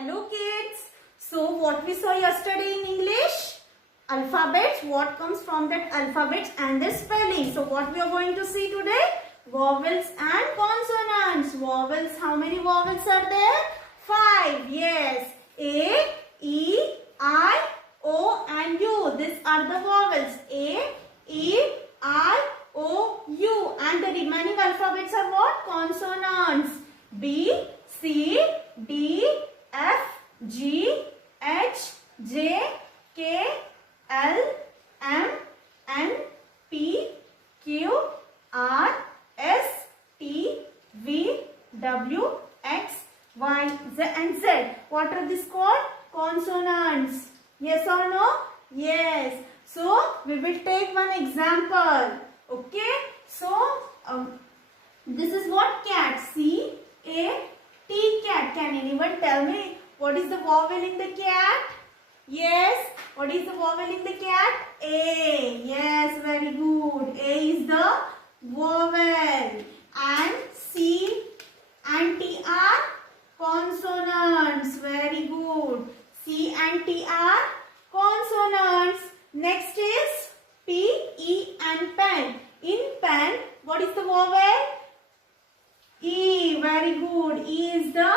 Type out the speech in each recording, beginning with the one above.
Hello kids. So what we saw yesterday in English? Alphabets. What comes from that alphabets and their spelling. So what we are going to see today? Vowels and consonants. Vowels. How many vowels are there? 5. Yes. A, E, I, O and U. These are the vowels. A, E, I, O, U. And the remaining alphabets are what? Consonants. B, C, D, F, G, H, J, K, L, M, N, P, Q, R, S, T, V, W, X, Y, Z and Z. What are these called? Consonants. Yes or no? Yes. So, we will take one example. Okay. So, this is what? Cat. C-A-T, cat. Can anyone tell me what is the vowel in the cat? Yes. What is the vowel in the cat? A. Yes, very good. A is the vowel. And C and T are consonants. Very good. C and T are consonants. Next is P, E and pen. In pen, what is the vowel? E. Very good. E is the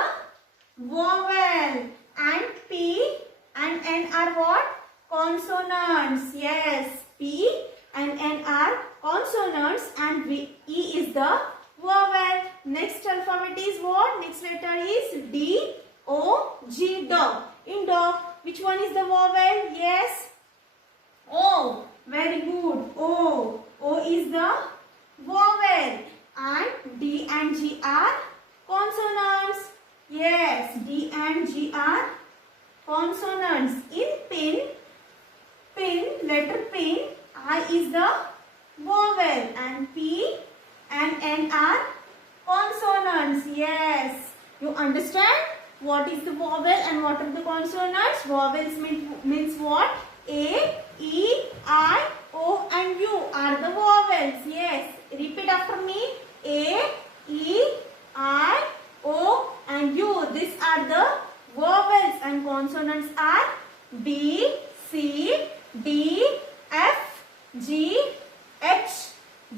vowel. And P and N are what? Consonants. Yes. P and N are consonants and E is the vowel. Next alphabet is what? Next letter is D, O, G, dog. In dog, which one is the vowel? Yes. O. Very good. O. O is the vowel. And D and G are consonants. Yes. D and G are consonants. In pin, letter pin, I is the vowel. And P and N are consonants. Yes. You understand what is the vowel and what are the consonants? Vowels means what? A, E, I, O and U are the vowels. Yes. Repeat after me. A, E, I, O and U. These are the vowels and consonants are B, C, D, F, G, H,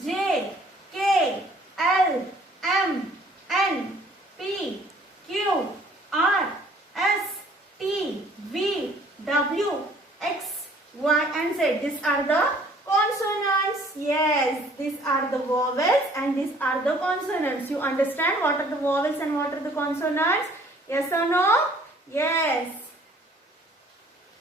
J, K, L, M, N, P, Q, R, S, T, V, W, X, Y and Z. These are the consonants. Yes, these are the vowels and these are the consonants. You understand what are the vowels and what are the consonants? Yes or no? Yes.